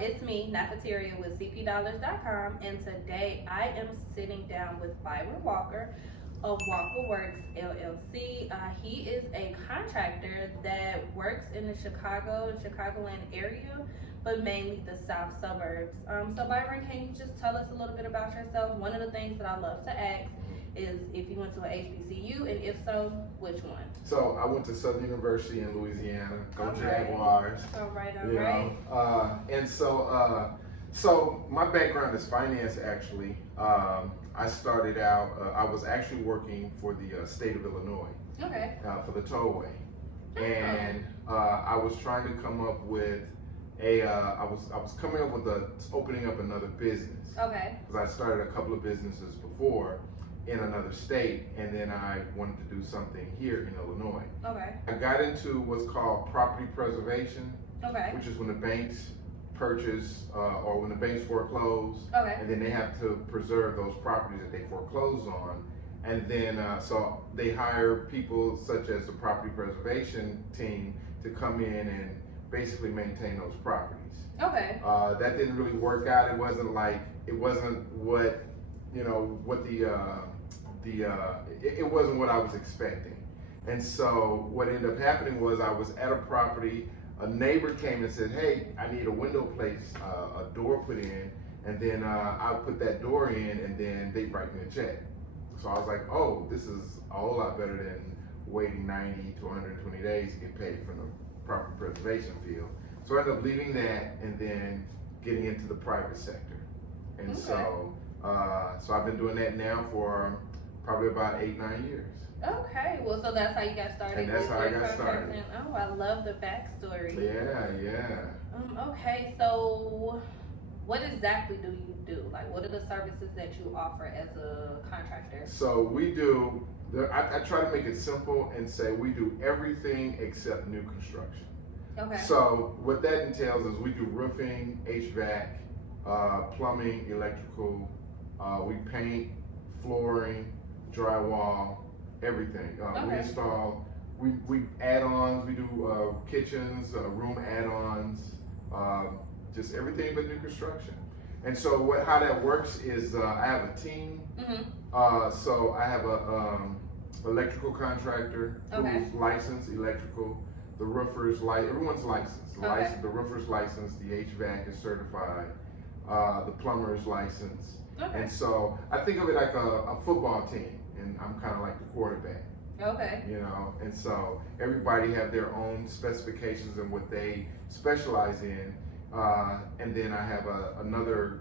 It's me, Nafataria with CPDollars.com, and today I am sitting down with Byron Walker of Works LLC. He is a contractor that works in the Chicagoland area, but mainly the south suburbs. So Byron, can you just tell us a little bit about yourself? One of the things that I love to ask is if you went to an HBCU, and if so, which one? So I went to Southern University in Louisiana. Go All right. Jaguars. All right. And so my background is finance actually. I started out, I was actually working for the state of Illinois. Okay. For the tollway. And I was trying to come up with I was coming up with opening up another business. Okay. Because I started a couple of businesses before in another state, and then I wanted to do something here in Illinois. Okay. I got into what's called property preservation, Okay. which is when the banks purchase or when the banks foreclose, Okay. and then they have to preserve those properties that they foreclose on. And then so they hire people such as the property preservation team to come in and basically maintain those properties. Okay. That didn't really work out. It wasn't what it wasn't what I was expecting. And so what ended up happening was I was at a property, a neighbor came and said, hey, I need a window place, a door put in, and then I'll put that door in, and then they write me a check. So I was like, oh, this is a whole lot better than waiting 90 to 120 days to get paid from the property preservation field. So I ended up leaving that and then getting into the private sector. And so I've been doing that now for probably about 8-9 years. Okay, well, so that's how you got started. And that's how I got started. Oh, I love the backstory. Yeah. Okay, so what exactly do you do? Like, what are the services that you offer as a contractor? So we do, I try to make it simple and say we do everything except new construction. Okay. So what that entails is we do roofing, HVAC, plumbing, electrical, we paint, flooring, drywall, everything. We install, we add-ons, we do kitchens, room add-ons, just everything but new construction. And so how that works is I have a team. So I have a electrical contractor who's licensed electrical. The roofer's everyone's licensed. The roofer's licensed, the HVAC is certified, the plumber's licensed. And so I think of it like a football team, and I'm kind of like the quarterback. Okay. You know, and so everybody have their own specifications and what they specialize in. And then I have another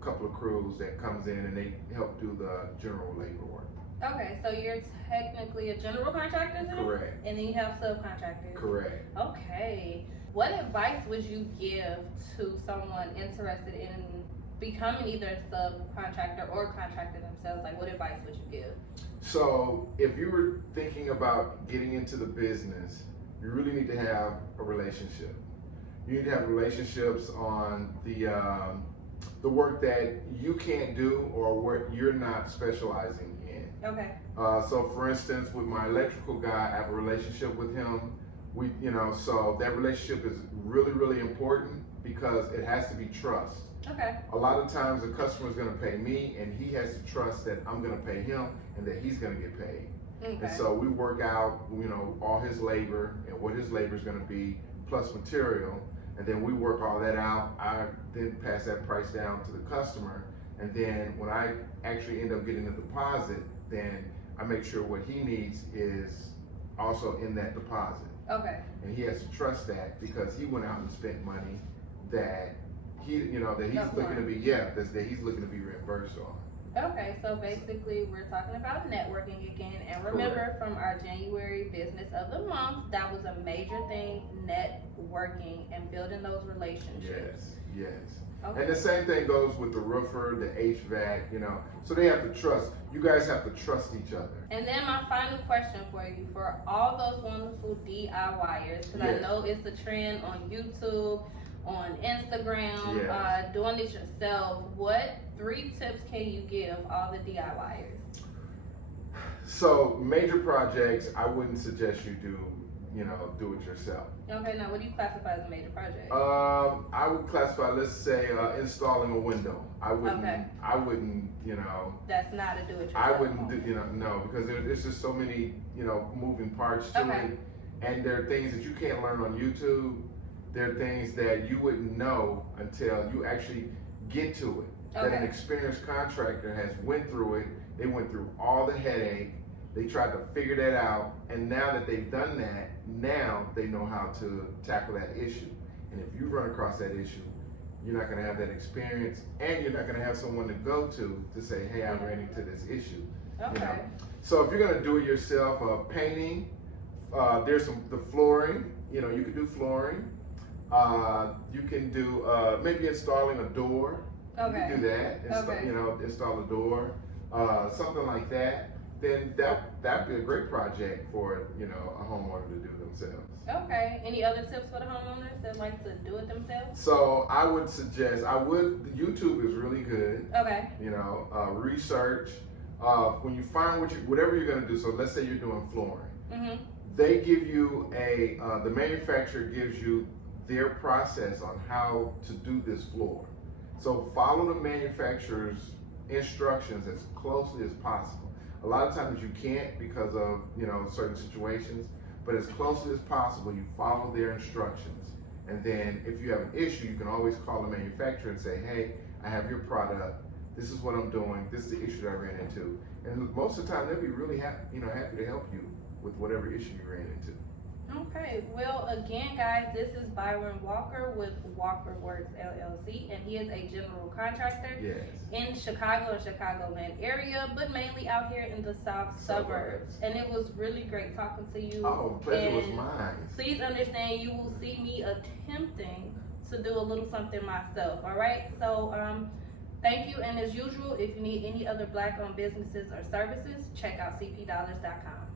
couple of crews that comes in and they help do the general labor work. Okay, so you're technically a general contractor then? Correct. And then you have subcontractors? Correct. Okay. What advice would you give to someone interested in becoming either a subcontractor or contractor themselves? Like, what advice would you give? So if you were thinking about getting into the business, you really need to have a relationship. You need to have relationships on the work that you can't do or what you're not specializing in. Okay. So for instance, with my electrical guy, I have a relationship with him. So that relationship is really, really important because it has to be trust. Okay. A lot of times the customer is going to pay me and he has to trust that I'm going to pay him and that he's going to get paid. Okay. And so we work out, all his labor and what his labor is going to be plus material. And then we work all that out. I then pass that price down to the customer. And then when I actually end up getting the deposit, then I make sure what he needs is also in that deposit. Okay. And he has to trust that because he went out and spent money that he's looking to be reimbursed on. Okay, so basically we're talking about networking again, and remember from our January business of the month, that was a major thing, networking and building those relationships. Yes. Okay. And the same thing goes with the roofer, the HVAC, so they have to trust. You guys have to trust each other. And then my final question for you, for all those wonderful DIYers, because I know it's a trend on YouTube, on Instagram, doing it yourself, what 3 tips can you give all the DIYers? So major projects, I wouldn't suggest you do do it yourself. Okay, now what do you classify as a major project? I would classify, let's say, installing a window. I wouldn't, Okay. That's not a do-it-yourself. I wouldn't do, no, because there's just so many, moving parts to Okay. it. And there are things that you can't learn on YouTube. There are things that you wouldn't know until you actually get to it. That an experienced contractor has went through it. They went through all the headache. They tried to figure that out. And now that they've done that, now they know how to tackle that issue. And if you run across that issue, you're not gonna have that experience, and you're not gonna have someone to go to say, hey, I ran into this issue. Okay. So if you're gonna do it yourself, painting, there's the flooring, you can do flooring. You can do maybe installing a door. Okay. You can do that. Install a door, something like that. Then that'd be a great project for a homeowner to do themselves. Okay. Any other tips for the homeowners that like to do it themselves? So I would suggest YouTube is really good. Okay. Research. When you find whatever you're gonna do. So let's say you're doing flooring. Mm-hmm. They give you the manufacturer gives you their process on how to do this floor. So follow the manufacturer's instructions as closely as possible. A lot of times you can't because of certain situations, but as closely as possible you follow their instructions. And then if you have an issue, you can always call the manufacturer and say, hey, I have your product. This is what I'm doing. This is the issue that I ran into. And most of the time they'll be really happy to help you with whatever issue you ran into. Okay, well, again, guys, this is Byron Walker with Works LLC, and he is a general contractor in Chicago and Chicagoland area, but mainly out here in the south suburbs. And it was really great talking to you. Oh, pleasure was mine. Please understand, you will see me attempting to do a little something myself, all right? So, thank you, and as usual, if you need any other Black-owned businesses or services, check out CPDollars.com.